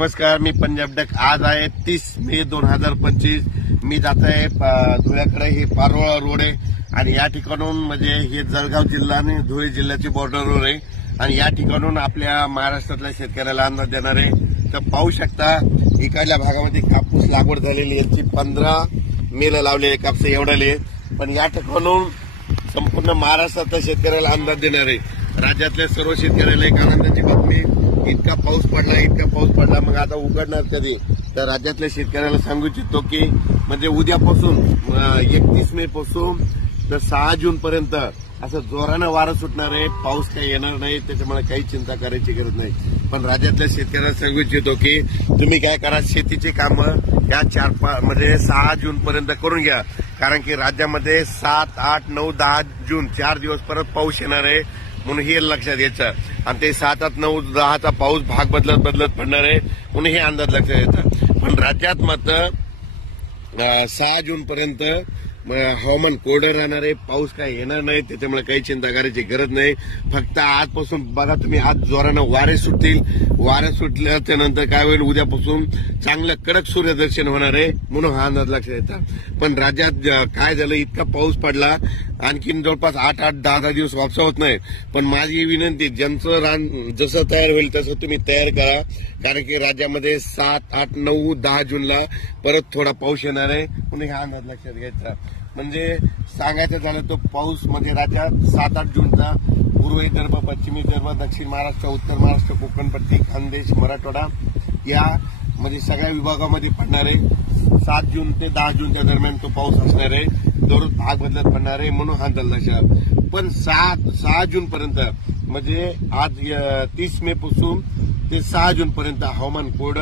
नमस्कार, मी पंजाब डक। आज आहे 30 मे 2025। मी जात आहे धुळ्याकडे। हे पारोळा रोड आहे आणि या ठिकाणून म्हणजे हे जळगाव जिल्हा आणि धुळे जिल्ह्याची बॉर्डरवर आहे आणि या ठिकाणून आपल्या महाराष्ट्रातल्या शेतकऱ्याला अंदाज देणार आहे। तर पाहू शकता इकडल्या भागामध्ये कापूस लागवड झालेली आहे। याची 15 मेला लावलेले कापूस एवढाले, पण या ठिकाणून संपूर्ण महाराष्ट्रातल्या शेतकऱ्याला अंदाज देणार आहे। राज्यातल्या सर्व शेतकऱ्याला एक आनंदाची बातमी, इतका पाऊस पडला, मग आता उघडणार कधी? तर राज्यातल्या शेतकऱ्याला सांगू इच्छितो की म्हणजे उद्यापासून 31 मे पासून तर 6 जून पर्यंत असं जोरानं वारं सुटणार आहे। पाऊस काही येणार नाही, त्याच्यामुळे काही चिंता करायची गरज नाही। पण राज्यातल्या शेतकऱ्याला सांगू इच्छितो की तुम्ही काय करा, शेतीची कामं या 6 जून पर्यंत करून घ्या, कारण की राज्यामध्ये 7, 8, 9, 10 जून 4 दिवस परत पाऊस येणार आहे, म्हणून हे लक्षात घ्यायचं। आणि ते 7, 8, 9, 10चा पाऊस भाग बदलत पडणार आहे, म्हणून हे अंदाज लक्षात घ्यायचा। पण राज्यात मात्र 6 जून पर्यंत हवामान कोरडं राहणार आहे, पाऊस काही येणार नाही, त्याच्यामुळे काही चिंता करायची गरज नाही। फक्त आजपासून बघा तुम्ही, आज जोरानं वारे सुटतील, वारे सुटल्याच्या नंतर काय होईल, उद्यापासून चांगलं कडक सूर्यदर्शन होणार आहे, म्हणून हा अंदाज लक्षात येतात। पण राज्यात काय झालं, इतका पाऊस पडला, आणखीन जवळपास 8, 10 दिवस वापसा होत नाही। पण माझी विनंती, ज्यांचं रान जसं तयार होईल तसं तुम्ही तयार करा, कारण की राज्यामध्ये 7, 8, 9, 10 जूनला परत थोडा पाऊस येणार आहे, म्हणून हा अंदाज लक्षात घ्यायचा। म्हणजे सांगायचं झालं तर पाऊस म्हणजे राज्यात 7, 8 जूनचा पूर्व विदर्भ, पश्चिम विदर्भ, दक्षिण महाराष्ट्र, उत्तर महाराष्ट्र, कोकणपट्टी, खानदेश, मराठवाडा या म्हणजे सगळ्या विभागामध्ये पडणार आहे। 7 जून ते 10 जूनच्या दरम्यान तो पाऊस असणार आहे, दररोज भाग बदलत पडणार आहे, म्हणून हा अंदाज लक्षात। पण 6 जून पर्यंत म्हणजे आज 30 मे पासून ते 6 जून पर्यंत हवामान कोरडं